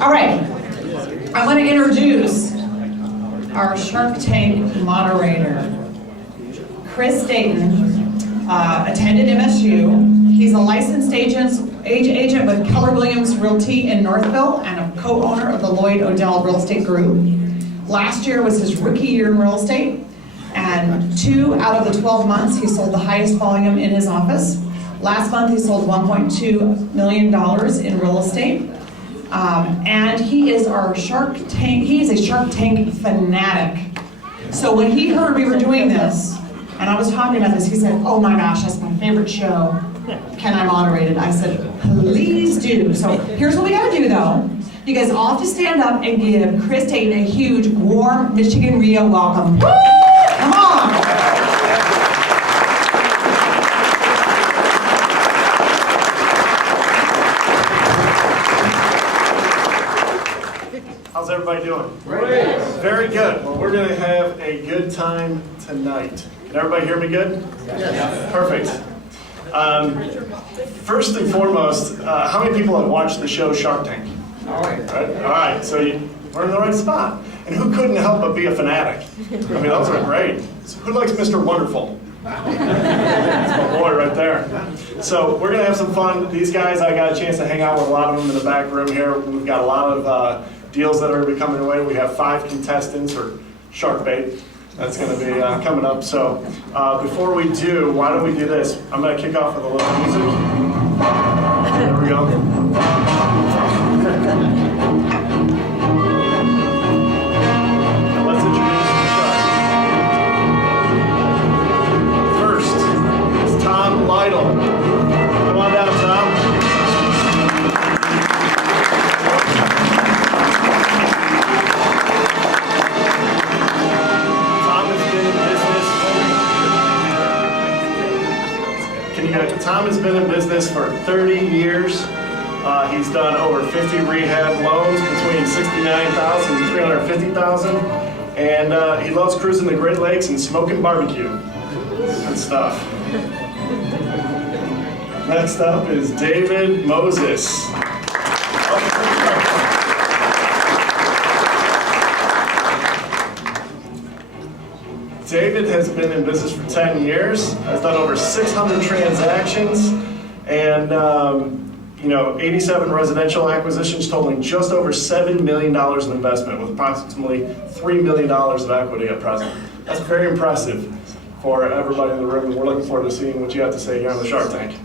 All right, I want to introduce our Shark Tank moderator. Chris Dayton attended MSU. He's a licensed agent with Keller Williams Realty in Northville and a co-owner of the Lloyd Odell Real Estate Group. Last year was his rookie year in real estate, and 2 out of the 12 months he sold the highest volume in his office. Last month he sold $1.2 million in real estate. And he is our Shark Tank, he is a Shark Tank fanatic. So when he heard we were doing this, and I was talking about this, he said, oh my gosh, that's my favorite show. Can I moderate it? I said, please do. So here's what we gotta do though. You guys all have to stand up and give Chris Dayton a huge, warm Michigan Rio welcome. Woo! Come on! How's everybody doing? Great. Very good. Well, we're going to have a good time tonight. Can everybody hear me good? Yes. Perfect. First and foremost, how many people have watched the show Shark Tank? All right. So we're in the right spot. And who couldn't help but be a fanatic? I mean, those are great. So who likes Mr. Wonderful? That's my boy right there. So we're going to have some fun. These guys, I got a chance to hang out with a lot of them in the back room here. We've got a lot of deals that are going to be coming away. We have 5 contestants for shark bait. That's going to be coming up. So before we do, why don't we do this? I'm going to kick off with a little music. There we go. Now let's introduce the shark. First is Tom Lytle. Come on down, Tom. Tom has been in business for 30 years. He's done over 50 rehab loans between $69,000 and $350,000. And he loves cruising the Great Lakes and smoking barbecue and stuff. Next up is David Moses. David has been in business for 10 years, has done over 600 transactions, and 87 residential acquisitions totaling just over $7 million in investment with approximately $3 million of equity at present. That's very impressive for everybody in the room, and we're looking forward to seeing what you have to say here on the Shark Tank.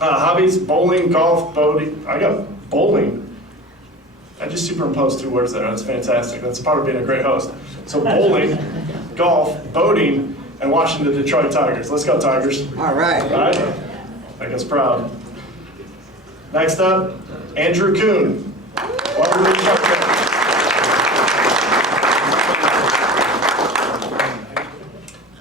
Hobbies, bowling, golf, boating. I got bowling. I just superimposed 2 words there. That's fantastic. That's part of being a great host. So bowling, golf, boating, and watching the Detroit Tigers. Let's go, Tigers. All right. All right? Make us proud. Next up, Andrew Kuhn. Welcome to the Shark Tank.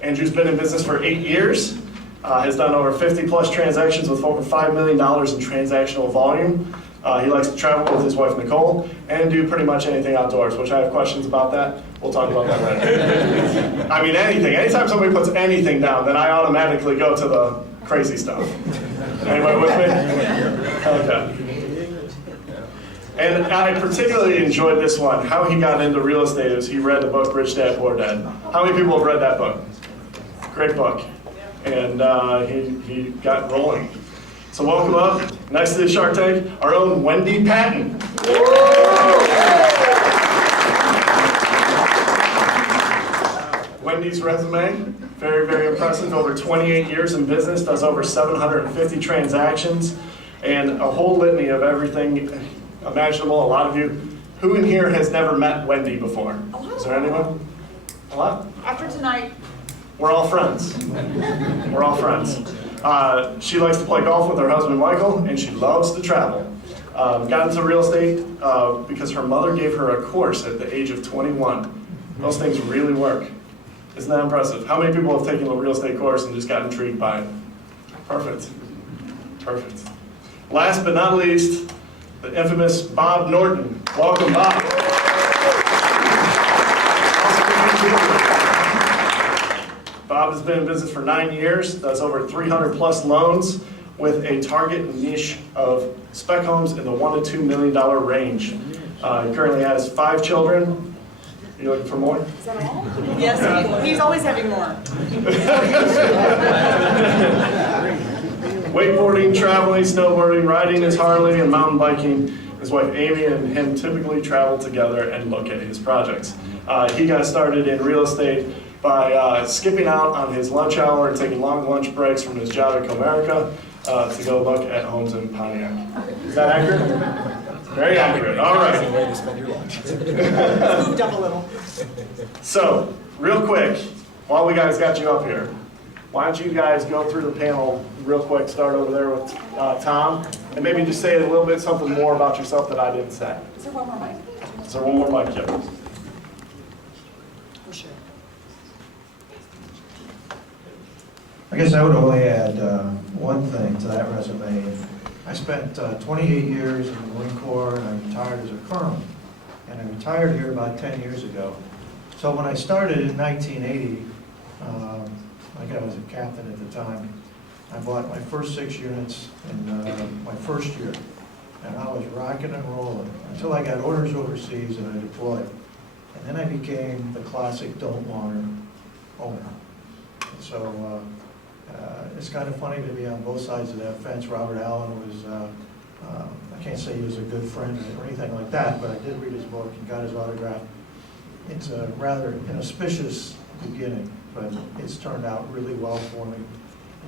Andrew's been in business for 8 years. Has done over 50 plus transactions with over $5 million in transactional volume. He likes to travel with his wife Nicole and do pretty much anything outdoors, which I have questions about that. We'll talk about that later. I mean anything. Anytime somebody puts anything down, then I automatically go to the crazy stuff. Anybody with me? Okay. And I particularly enjoyed this one. How he got into real estate is he read the book Rich Dad Poor Dad. How many people have read that book? Great book. And he got rolling. So welcome up, next to the Shark Tank, our own Wendy Patton. Wendy's resume, very, very impressive. Over 28 years in business, does over 750 transactions, and a whole litany of everything imaginable. A lot of you, who in here has never met Wendy before? Is there anyone? A lot? After tonight. We're all friends. We're all friends. She likes to play golf with her husband Michael, and she loves to travel. Got into real estate because her mother gave her a course at the age of 21. Those things really work. Isn't that impressive? How many people have taken a real estate course and just got intrigued by it? Perfect. Perfect. Last but not least, the infamous Bob Norton. Welcome, Bob. Bob has been in business for 9 years, does over 300 plus loans with a target niche of spec homes in the $1 to $2 million range. He currently has 5 children. Are you looking for more? Is that all? Yes, he's always having more. Wakeboarding, traveling, snowboarding, riding his Harley, and mountain biking. His wife Amy and him typically travel together and look at his projects. He got started in real estate by skipping out on his lunch hour and taking long lunch breaks from his job at Comerica to go look at homes in Pontiac. Is that accurate? Very accurate. All right. Way to spend your lunch. Moved up a little. So, real quick, while we guys got you up here, why don't you guys go through the panel real quick, start over there with Tom, and maybe just say a little bit something more about yourself that I didn't say. Is there one more mic? Is there one more mic here? For sure. I guess I would only add one thing to that resume. I spent 28 years in the Marine Corps, and I retired as a colonel. And I retired here about 10 years ago. So when I started in 1980, like I was a captain at the time, I bought my first 6 units in my first year. And I was rocking and rolling until I got orders overseas and I deployed. And then I became the classic don't wanter owner. And so it's kind of funny to be on both sides of that fence. Robert Allen was, I can't say he was a good friend or anything like that, but I did read his book and got his autograph. It's a rather inauspicious beginning, but it's turned out really well for me.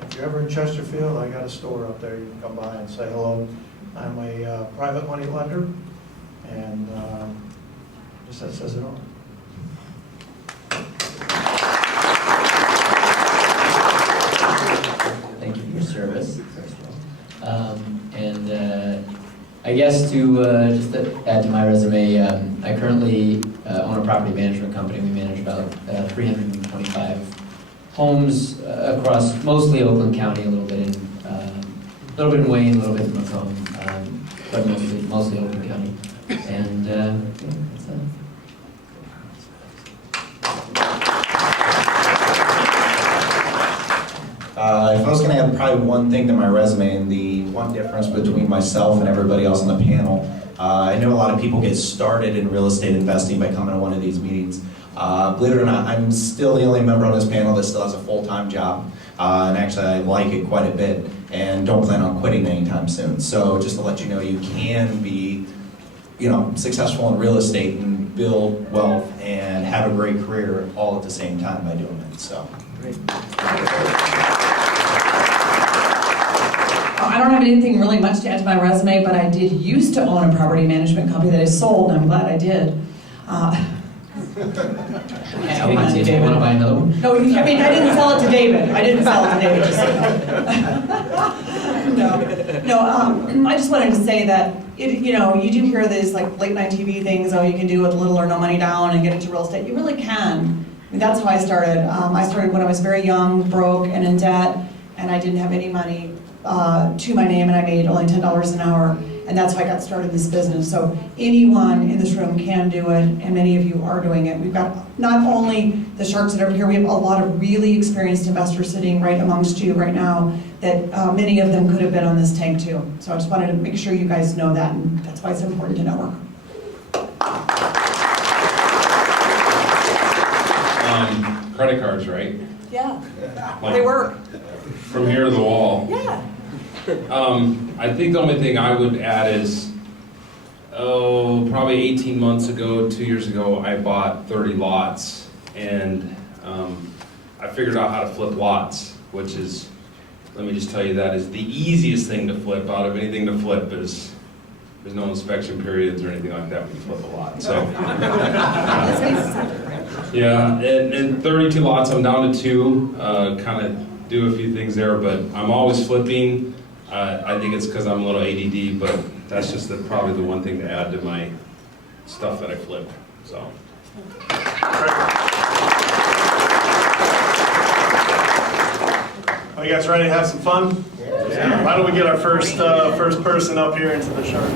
If you're ever in Chesterfield, I got a store up there. You can come by and say hello. I'm a private money lender, and just that says it all. Thank you for your service. I guess to just to add to my resume, I currently own a property management company. We manage about 325 homes across mostly Oakland County, a little bit in Wayne, a little bit in Macomb, but mostly Oakland County. And yeah, that's it. If I was going to add probably one thing to my resume, and the one difference between myself and everybody else on the panel, I know a lot of people get started in real estate investing by coming to one of these meetings. Believe it or not, I'm still the only member on this panel that still has a full-time job, and actually I like it quite a bit, and don't plan on quitting anytime soon. So just to let you know, you can be, successful in real estate and build wealth and have a great career all at the same time by doing it. So. Great. I don't have anything really much to add to my resume, but I did used to own a property management company that I sold, and I'm glad I did. Do you want to buy another one? No, I mean, I didn't sell it to David. I didn't sell it to David, just so you know. No, I just wanted to say that, you do hear these like late night TV things, you can do with little or no money down and get into real estate. You really can. I mean, that's how I started. I started when I was very young, broke, and in debt, and I didn't have any money to my name, and I made only $10 an hour, and that's how I got started in this business. So anyone in this room can do it, and many of you are doing it. We've got not only the sharks that are here, we have a lot of really experienced investors sitting right amongst you right now that many of them could have been on this tank too. So I just wanted to make sure you guys know that, and that's why it's important to network. Credit cards, right? Yeah, Like, they work. from here to the wall. Yeah. I think the only thing I would add is, probably 18 months ago, 2 years ago, I bought 30 lots, and I figured out how to flip lots, which is, let me just tell you, that is the easiest thing to flip out of anything to flip. There's no inspection periods or anything like that when you flip a lot. So, yeah, and 32 lots, I'm down to 2, kind of do a few things there, but I'm always flipping. I think it's because I'm a little ADD, but that's just probably the one thing to add to my stuff that I flip. So. Are you guys ready to have some fun? Yeah. Why don't we get our first person up here into the shark?